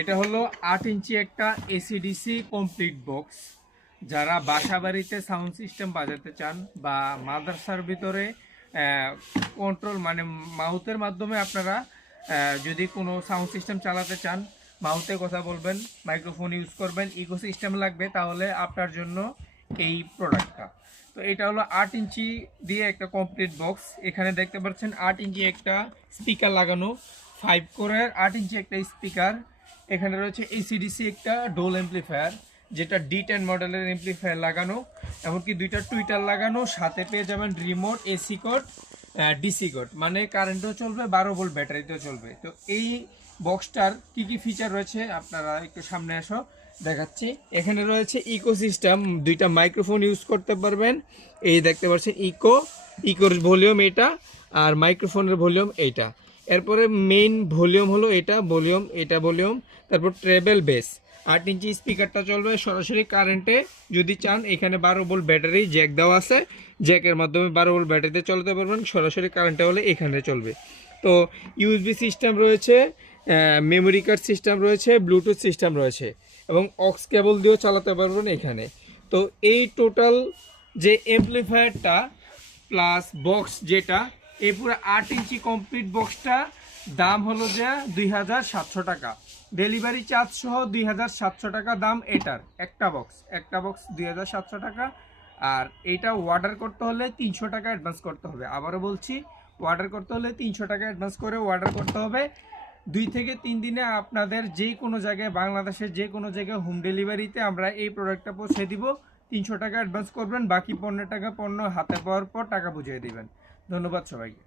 এটা হলো 8 ইঞ্চি একটা এসিডিসি কমপ্লিট বক্স। যারা বাসা বাড়িতে সাউন্ড সিস্টেম বাজাতে চান বা মাদ্রাসার ভিতরে কন্ট্রোল মানে মাউথের মাধ্যমে আপনারা যদি কোনো সাউন্ড সিস্টেম চালাতে চান, মাউথে কথা বলবেন, মাইক্রোফোন ইউজ করবেন, ইকোসিস্টেম লাগবে, তাহলে আপনার জন্য এই প্রোডাক্টটা। তো এটা হলো 8 ইঞ্চি দিয়ে একটা কমপ্লিট বক্স। এখানে দেখতে পাচ্ছেন 8 ইঞ্চি একটা স্পিকার লাগানো, 5 কোরের 8 ইঞ্চি একটা স্পিকার। এখানে রয়েছে এসিডিসি একটা ডোল এমপ্লিফায়ার, যেটা D10 মডেলের এমপ্লিফায়ার লাগানো, এমনকি দুইটা টুইটার লাগানো। সাথে পেয়ে যাবেন remote, AC code, DC code, মানে কারেন্টও চলবে, 12 ভোল্ট ব্যাটারিতেও চলবে। তো এই বক্সটার কি কি ফিচার রয়েছে আপনারা একটু সামনে আসো, দেখাচ্ছি। এখানে রয়েছে ইকোসিস্টেম, দুইটা মাইক্রোফোন ইউজ করতে পারবেন। এই দেখতে পাচ্ছেন ইকোর ভলিউম এটা, আর মাইক্রোফোনের ভলিউম এইটা। এরপরে মেইন ভলিউম হলো এটা ভলিউম। তারপর ট্রেবেল বেস। 8 ইঞ্চি স্পিকারটা চলবে সরাসরি কারেন্টে। যদি চান এখানে 12 ভোল্ট ব্যাটারি জ্যাক দেওয়া আছে, জ্যাকের মাধ্যমে 12 ভোল্ট ব্যাটারিতে চলাতে পারবেন। সরাসরি কারেন্টে হলে এখানে চলবে। তো ইউএসবি সিস্টেম রয়েছে, মেমোরি কার্ড সিস্টেম রয়েছে, ব্লুটুথ সিস্টেম রয়েছে, এবং অক্স কেবল দিয়েও চালাতে পারবেন এখানে। তো এই টোটাল যে এমপ্লিফায়ারটা প্লাস বক্স, যেটা এই পুরো 8 ইঞ্চি কমপ্লিট বক্সটা দাম হলো যে 2700 টাকা। ডেলিভারি চার্জ সহ 2700 টাকা দাম এটার। একটা বক্স 2700 টাকা। আর এইটা অর্ডার করতে হলে 300 টাকা অ্যাডভান্স করতে হবে। আবারও বলছি, অর্ডার করতে হলে 300 টাকা অ্যাডভান্স করে অর্ডার করতে হবে। 2 থেকে 3 দিনে আপনাদের যে কোনো জায়গায়, বাংলাদেশের যে কোনো জায়গায় হোম ডেলিভারিতে আমরা এই প্রোডাক্টটা পৌঁছে দিব। 300 টাকা অ্যাডভান্স করবেন, বাকি 15 টাকা পণ্য হাতে পাওয়ার পর টাকা বুঝিয়ে দিবেন। ধন্যবাদ সবাইকে।